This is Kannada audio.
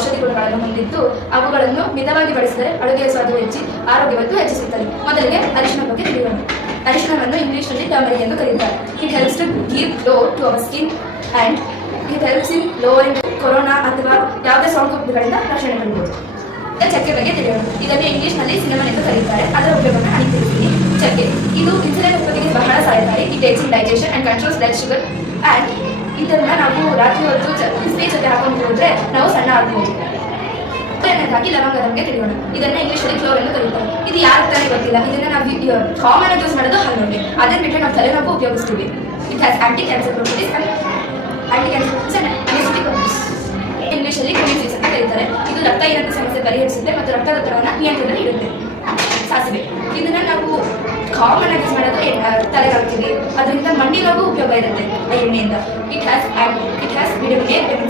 ಔಷಧಿ ಗುಣಗಳನ್ನು ಹೊಂದಿದ್ದು ಅವುಗಳನ್ನು ಮಿತವಾಗಿ ಬಳಸಿದರೆ ಅಡುಗೆಯ ಸ್ವಾದ ಹೆಚ್ಚಿ ಆರೋಗ್ಯವನ್ನು ಹೆಚ್ಚಿಸುತ್ತದೆ. ಮೊದಲಿಗೆ ಅರಿಶಿನ ಬಗ್ಗೆ ತಿಳಿಯೋಣ. ಅರಿಶಿನವನ್ನು ಇಂಗ್ಲಿಷ್ನಲ್ಲಿ ಟರ್ಮರಿಕ್ ಎಂದು ಕರೆಯುತ್ತಾರೆ it helps to give glow to our skin and it helps in lowering corona ಅಥವಾ ಯಾವುದೇ ಸೋಂಕುಗಳಿಂದ ರಕ್ಷಣೆ ಮಾಡಬಹುದು ಚಕ್ಕೆ ಬಗ್ಗೆ ತಿಳಿಯೋಣ. ಇದನ್ನು ಇಂಗ್ಲಿಷ್ನಲ್ಲಿ ಸಿನಿಮಾ ಎಂದು ಕರೆಯುತ್ತಾರೆ ಅದರ ಉಪಯೋಗವನ್ನು ನಾನು ಚಕ್ಕೆ. ಇದು ಇನ್ಸುಲಿನ್ ಉತ್ಪತ್ತಿಗೆ ಬಹಳ ಸಹಾಯಕಾರಿ. It aids in digestion and controls blood sugar and ಇದನ್ನ ಹಾಕೊಂಡು ಹೋದ್ರೆ ನಾವು ಸಣ್ಣ ಆಗ್ತೀವಿ ಹಾಕಿ ಲವಂಗದ ಬಗ್ಗೆ ತಿಳಿಯೋಣ. ಇದನ್ನ ಇಂಗ್ಲಿಷಲ್ಲಿ ಕ್ಲೋರ್ ಎಂದು ಕರೀತಾರೆ ಇದು ಯಾರು ತಾನೇ ಗೊತ್ತಿಲ್ಲ. ಇದನ್ನ ನಾವು ಕಾಮನ್ ಆಗಿ ಯೂಸ್ ಮಾಡೋದು ಹಲ್ಲುಂಡೆ. ಅದನ್ನ ಬಿಟ್ಟರೆ ನಾವು ತಲೆನೋವು ಉಪಯೋಗಿಸ್ತೀವಿ. It has anti cancer properties anti cancer ಇಂಗ್ಲಿಷಲ್ಲಿ ಕ್ರಿಮಿಸಿಸ್ ಅಂತ ಕರೀತಾರೆ. ಇದು ರಕ್ತಹೀನತೆ ಸಮಸ್ಯೆ ಪರಿಹರಿಸುತ್ತೆ ಮತ್ತು ರಕ್ತದೊತ್ತಡವನ್ನು ನಿಯಂತ್ರಣ ಇಡುತ್ತೆ. ಸಾಸಿವೆ. ಇದನ್ನ ನಾವು ಕಾಮನ್ ಆಗಿ ಯೂಸ್ ಮಾಡೋದು ತಲೆಗಾಗ್ತೀವಿ ಅದರಿಂದ ಮಣ್ಣಿನಗೂ ಉಪಯೋಗ ಇರುತ್ತೆ ಎಣ್ಣೆಯಿಂದ. It has it has vitamin